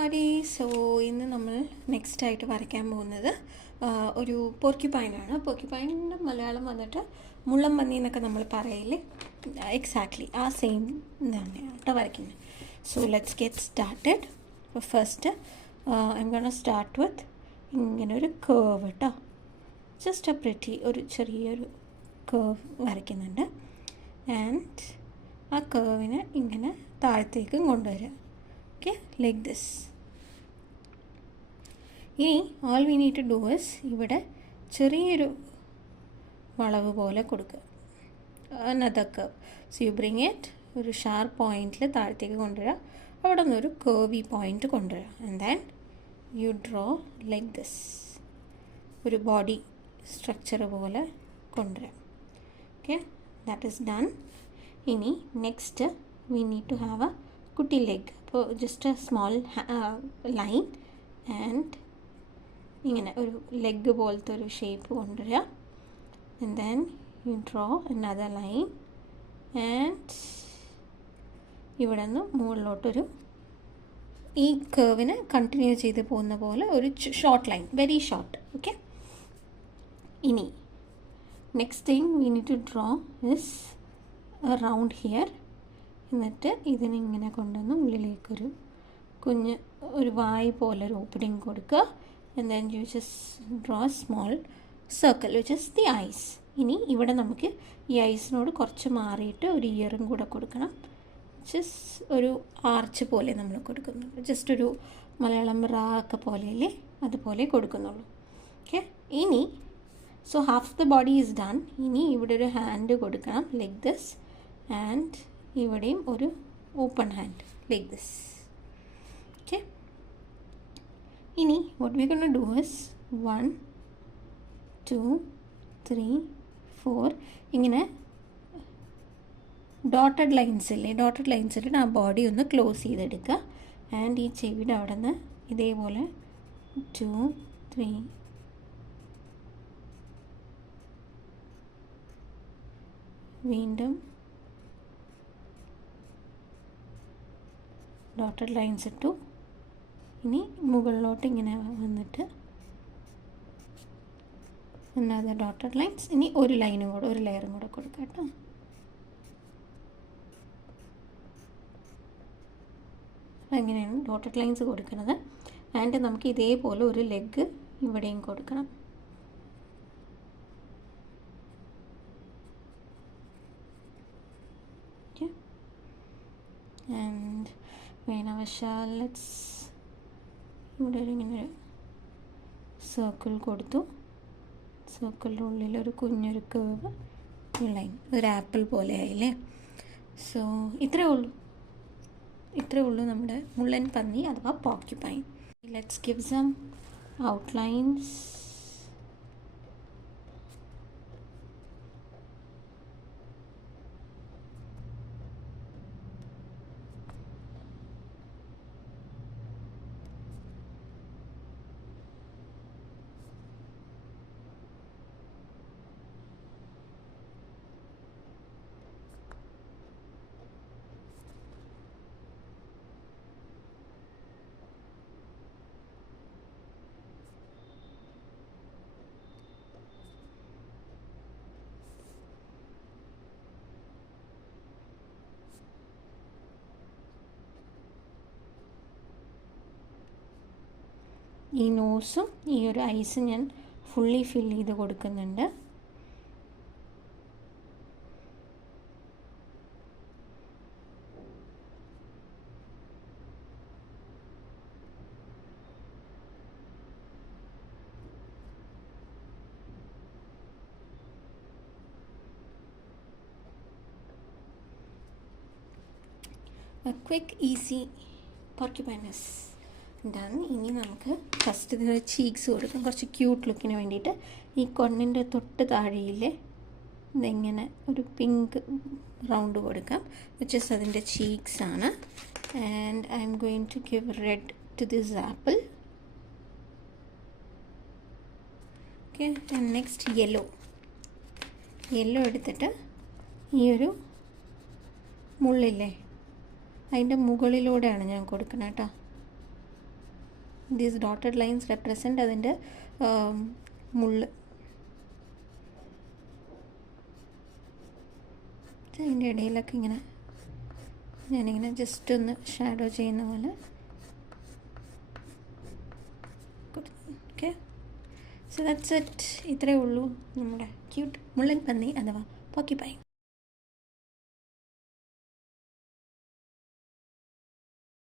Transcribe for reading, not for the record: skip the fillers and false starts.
everybody. So ഇന്ന് നമ്മൾ next ആയിട്ട് വരയ്ക്കാൻ പോകുന്നത് ഒരു പോർക്യുപൈനാണ്. പോർക്യുപൈനിൻ്റെ മലയാളം വന്നിട്ട് മുള്ളംപന്നി എന്നൊക്കെ നമ്മൾ പറയില്ലേ, എക്സാക്ട്ലി ആ സെയിം തന്നെയാണ് കേട്ടോ വരയ്ക്കുന്നത്. So let's get started. അപ്പോൾ first I'm gonna start with ഇങ്ങനെ ഒരു കേർവ് കേട്ടോ. ജസ്റ്റ് ഒരു ചെറിയൊരു കേർവ് വരയ്ക്കുന്നുണ്ട്. ആൻഡ് ആ കേർവിനെ ഇങ്ങനെ താഴത്തേക്കും കൊണ്ടുവരിക. Okay, like this. ഇനി all we need to do is ഇവിടെ ചെറിയൊരു വളവ് പോലെ കൊടുക്കുക. another curve. So you bring it ഒരു ഷാർപ്പ് പോയിന്റിൽ താഴത്തേക്ക് കൊണ്ടുവരിക. അവിടെ നിന്നൊരു കേർവി പോയിന്റ് കൊണ്ടുവരിക. and then you draw like this. ഒരു ബോഡി സ്ട്രക്ചർ പോലെ കൊണ്ടുവരിക. okay, that is done. ഇനി next we need to have a കുട്ടി ലെഗ്. അപ്പോൾ just A small line and ഇങ്ങനെ ഒരു ലെഗ് പോലത്തെ ഒരു ഷേപ്പ് കൊണ്ടുവരിക. And then U draw another line and ഇവിടെ നിന്ന് മുകളിലോട്ടൊരു ഈ കേർവിനെ കണ്ടിന്യൂ ചെയ്ത് പോകുന്ന പോലെ ഒരു short line, very short. Okay, ഇനി next thing we need to draw is a round here. എന്നിട്ട് ഇതിനിങ്ങനെ കൊണ്ടുവന്ന് ഉള്ളിലേക്കൊരു കുഞ്ഞ് ഒരു വായ് പോലെ ഒരു ഓപ്പണിങ് കൊടുക്കുക. And then you just draw small circle which is the eyes. ഇനി ഇവിടെ നമുക്ക് ഈ ഐസിനോട് കുറച്ച് മാറിയിട്ട് ഒരു ഇയറും കൂടെ കൊടുക്കണം. ജസ്റ്റ് ഒരു ആർച്ച് പോലെ നമ്മൾ കൊടുക്കുന്നുള്ളൂ. ജസ്റ്റ് ഒരു മലയാളം റാ ഒക്കെ പോലെയല്ലേ, അതുപോലെ കൊടുക്കുന്നുള്ളൂ. ഓക്കെ, ഇനി so half the body is done. ഇനി ഇവിടെ ഒരു ഹാൻഡ് കൊടുക്കണം ലൈക്ക് ദിസ്. ആൻഡ് ഇവിടെയും ഒരു open hand like this. Okay, ഇനി what we gonna do is 1 2 3 4 ഇങ്ങനെ ഡോട്ടഡ് ലൈൻസ് ഇല്ലേ, ഡോട്ടഡ് ലൈൻസ് ഇട്ടിട്ട് ആ ബോഡി ഒന്ന് ക്ലോസ് ചെയ്തെടുക്കുക. ആൻഡ് ഈ ചെവിയുടെ അവിടെ നിന്ന് ഇതേപോലെ 2 3 വീണ്ടും ഡോട്ടഡ് ലൈൻസ് ഇട്ടു. ഇനി മുകളിലോട്ട് ഇങ്ങനെ വന്നിട്ട് അല്ലാതെ ഡോട്ടഡ് ലൈൻസ്. ഇനി ഒരു ലൈനും കൂടെ, ഒരു ലെയറും കൂടെ കൊടുക്കാം കേട്ടോ. അങ്ങനെയാണ് ഡോട്ടഡ് ലൈൻസ് കൊടുക്കുന്നത്. ആൻഡ് നമുക്ക് ഇതേപോലെ ഒരു ലെഗ് ഇവിടെയും കൊടുക്കണം. ഓക്കെ, ആൻഡ് വേണവശാൽ ലെറ്റ്സ് ഇവിടെ ഇങ്ങനെ സർക്കിൾ കൊടുത്തു. സർക്കിളിൻ്റെ ഉള്ളിലൊരു കുഞ്ഞൊരു കേർവ് ലൈൻ, ഒരു ആപ്പിൾ പോലെ ആയില്ലേ. സോ ഇത്രയേ ഉള്ളൂ നമ്മുടെ മുള്ളൻ പന്നി അഥവാ porcupine. Let's give some outlines. ഈ നോസും ഈ ഒരു ഐസും ഞാൻ ഫുള്ളി ഫിൽ ചെയ്ത് കൊടുക്കുന്നുണ്ട്. A quick easy porcupine is done. ഇനി നമുക്ക് ഫസ്റ്റ് ഇതിന് ചീക്സ് കൊടുക്കാം, കുറച്ച് ക്യൂട്ട് ലുക്കിന് വേണ്ടിയിട്ട്. ഈ കണ്ണിൻ്റെ തൊട്ട് താഴെയില്ലേ ഇതെങ്ങനെ ഒരു പിങ്ക് റൗണ്ട് കൊടുക്കാം, വിച്ച് ഇസ് അതിൻ്റെ ചീക്സ് ആണ്. And I'm going to give red to this apple. Okay, and next yellow എടുത്തിട്ട് ഈ ഒരു മുള്ളില്ലേ അതിൻ്റെ മുകളിലൂടെയാണ് ഞാൻ കൊടുക്കുന്നത് കേട്ടോ. ദീസ് ഡോട്ടഡ് ലൈൻസ് റെപ്രസെൻ്റ് അതിൻ്റെ മുള്ള്. അതിൻ്റെ ഇടയിലൊക്കെ ഇങ്ങനെ ഞാനിങ്ങനെ ജസ്റ്റ് ഒന്ന് ഷാഡോ ചെയ്യുന്ന പോലെ ഓക്കെ. So that's it. ഇത്രയേ ഉള്ളൂ നമ്മുടെ ക്യൂട്ട് മുള്ളൻ പന്നി അഥവാ പോർക്യുപൈൻ.